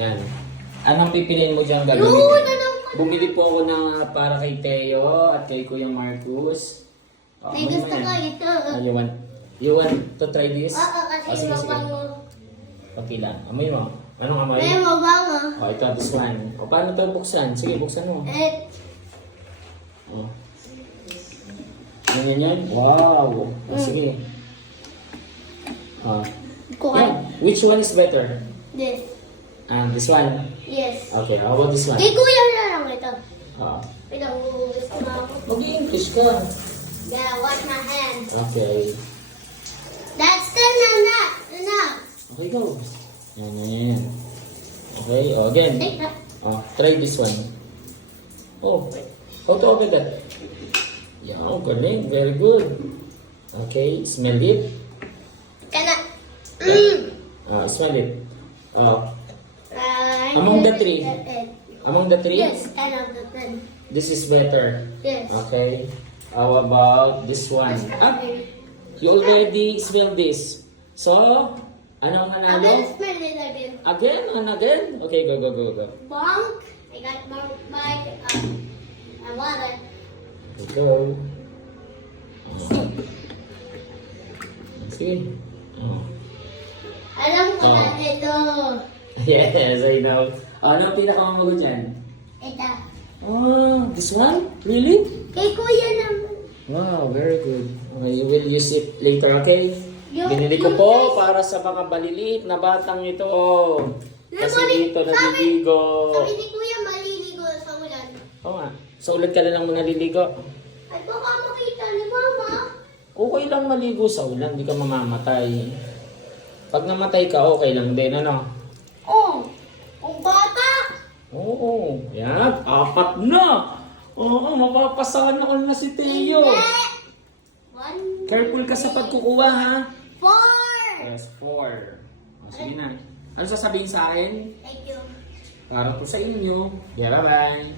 Yan. Anong pipiliin mo dyan gagawin? Bumili po ako ng para kay Teo at kay Kuya Marcus. May gusto ko ito. You want to try this? Oo, kasi mabango. Okay lang. Amoy mo. Anong amoy? May mabango. Ito, this one. Paano ito buksan? Sige, buksan mo. Oh. Yan. Wow. Sige. Kuha. Which one is better? This. This one? Yes. Okay, how about this one? Kay kuya na lang ito. Ah. Gusto na ako. Mag-English ka. Gotta wash my hands. Okay. That's still not enough. Okay, go. Yan. Okay, again. Take that. Try this one. How to open that? Yeah, galing. Very good. Okay, smell it. Kana. Smell it. Among the three. Among the three? Yes, 10 out of 10. This is better. Yes. Okay. How about this one? You already smell this. So, anong I'm nanalo? gonna smell it again. Again and again? Okay, go. Bonk. I got bonk by my water. Go. Sige. Alam ko na ito. Yes, I know. Ano ang pinakamamago dyan? Ito. This one? Really? Kay kuya naman. Wow, very good. Okay, you will use it later, okay? Yung- Binili ko yung po guys- para sa mga baliliit na batang ito. Kasi Namali- dito naliligo. Sabi ni kuya maliligo sa ulan. Oo nga. Sa ulan ka na lang naliligo. Ay baka makita ni mama. Okay lang maligo sa ulan, hindi ka mamamatay. Pag namatay ka, okay lang din, ano? Oh, ang bata. Oo. Yan, 4 na. Oo, mapapasana all na si Teo. Hindi. 1, Careful ka sa pagkukuha, ha? 4. Yes, 4. Sige na. Ano sasabihin sa akin? Thank you. Para po sa inyo. Yeah, bye-bye.